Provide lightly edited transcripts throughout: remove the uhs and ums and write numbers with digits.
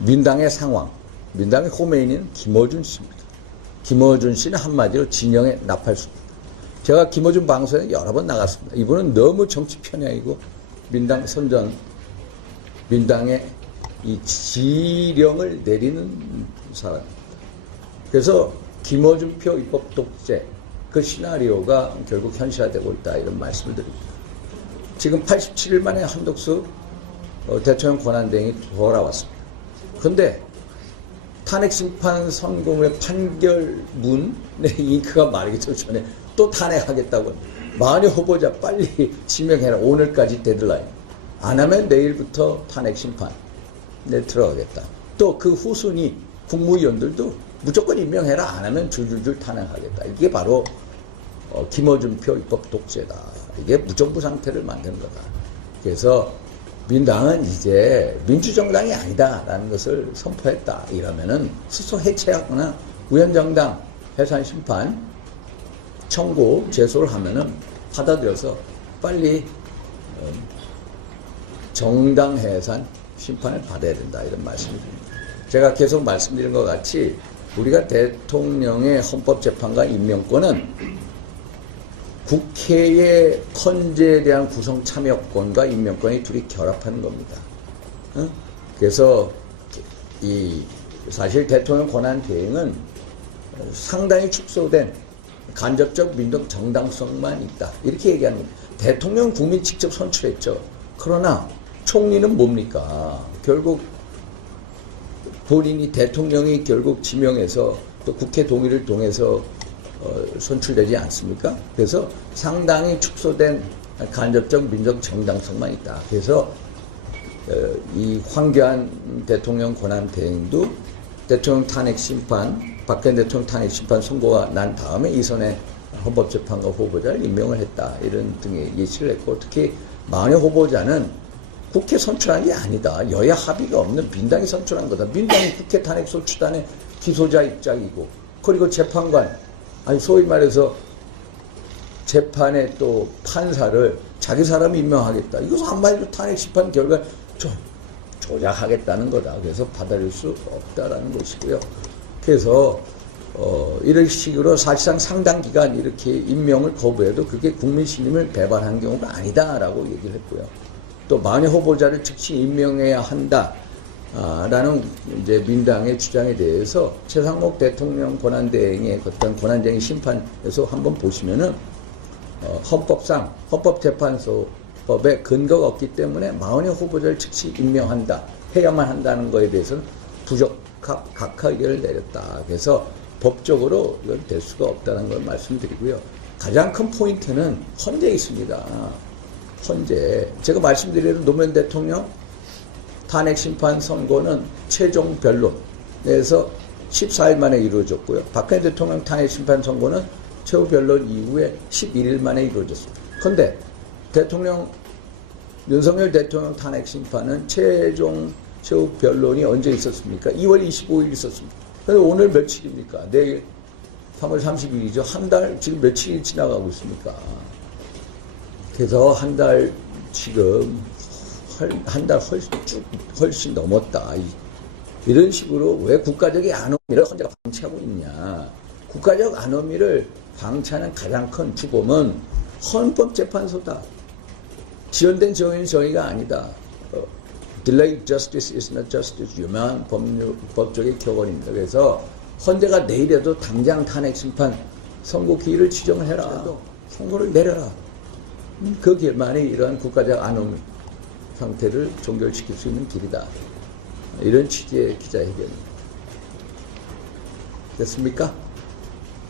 민당의 상황, 민당의 호메인은 김어준 씨입니다. 김어준 씨는 한마디로 진영의 나팔수입니다. 제가 김어준 방송에 여러 번 나갔습니다. 이분은 너무 정치 편향이고 민당 선전, 민당의 이 지령을 내리는 사람입니다. 그래서 김어준표 입법 독재 그 시나리오가 결국 현실화되고 있다 이런 말씀을 드립니다. 지금 87일 만에 한덕수 대통령 권한대행이 돌아왔습니다. 그런데 탄핵심판 선고의 판결문의 잉크가 마르기 전에 또 탄핵하겠다고 만약 후보자 빨리 지명해라. 오늘까지 데드라인. 안 하면 내일부터 탄핵심판에 들어가겠다. 또 그 후순위 국무위원들도 무조건 임명해라. 안 하면 줄줄줄 탄핵하겠다. 이게 바로 김어준표 입법 독재다. 이게 무정부 상태를 만드는 거다. 그래서 민당은 이제 민주정당이 아니다라는 것을 선포했다. 이러면은 스스로 해체하거나 위헌정당 해산심판 청구 제소를 하면은 받아들여서 빨리 정당 해산 심판을 받아야 된다. 이런 말씀입니다. 제가 계속 말씀드린 것 같이 우리가 대통령의 헌법재판관 임명권은 국회의 헌재에 대한 구성 참여권과 임명권이 둘이 결합하는 겁니다. 그래서 사실 대통령 권한 대행은 상당히 축소된 간접적 민족 정당성만 있다. 이렇게 얘기하는 겁니다. 대통령 국민 직접 선출했죠. 그러나 총리는 뭡니까? 결국 본인이 대통령이 결국 지명해서 또 국회 동의를 통해서 선출되지 않습니까? 그래서 상당히 축소된 간접적 민족 정당성만 있다. 그래서 이 황교안 대통령 권한 대행도 대통령 탄핵 심판, 박근혜 대통령 탄핵 심판 선고가 난 다음에 이선의 헌법재판관 후보자를 임명을 했다. 이런 등의 예시를 했고, 특히 만약 후보자는 국회 선출한 게 아니다. 여야 합의가 없는 민당이 선출한 거다. 민당이 국회 탄핵소추단의 기소자 입장이고, 그리고 재판관, 아니 소위 말해서 재판의 또 판사를 자기 사람이 임명하겠다. 이것은 한마디로 탄핵심판 결과 조작하겠다는 거다. 그래서 받아들일 수 없다라는 것이고요. 그래서 이런 식으로 사실상 상당 기간 이렇게 임명을 거부해도 그게 국민 신임을 배반한 경우가 아니다라고 얘기를 했고요. 또 만약 후보자를 즉시 임명해야 한다. 라는 이제 민당의 주장에 대해서 최상목 대통령 권한대행의 어떤 권한대행 심판에서 한번 보시면은 헌법상 헌법재판소법에 근거가 없기 때문에 마흔의 후보자를 즉시 임명한다 해야만 한다는 것에 대해서는 부적합 각하 의견을 내렸다. 그래서 법적으로 이건 될 수가 없다는 걸 말씀드리고요. 가장 큰 포인트는 헌재에 있습니다. 헌재. 제가 말씀드린 노무현 대통령 탄핵심판 선고는 최종 변론에서 14일 만에 이루어졌고요. 박근혜 대통령 탄핵심판 선고는 최후 변론 이후에 11일 만에 이루어졌습니다. 그런데 윤석열 대통령 탄핵심판은 최후 변론이 언제 있었습니까? 2월 25일 있었습니다. 그래서 오늘 며칠입니까? 내일 3월 30일이죠. 한 달, 지금 며칠이 지나가고 있습니까? 그래서 한 달 지금 한 달 훨씬 넘었다. 이런 식으로 왜 국가적인 안호미를 헌재가 방치하고 있냐. 국가적 안호미를 방치하는 가장 큰 주범은 헌법재판소다. 지연된 정의가 아니다. Delayed justice is not justice. 유명한 법적의 격언입니다. 그래서 헌재가 내일에도 당장 탄핵심판 선고 기일을 지정을 해라. 선고를 내려라. 그게만이 이러한 국가적 안호미 상태를 종결시킬 수 있는 길이다. 이런 취지의 기자회견입니다. 됐습니까?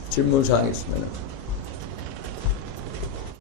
질문사항이 있으면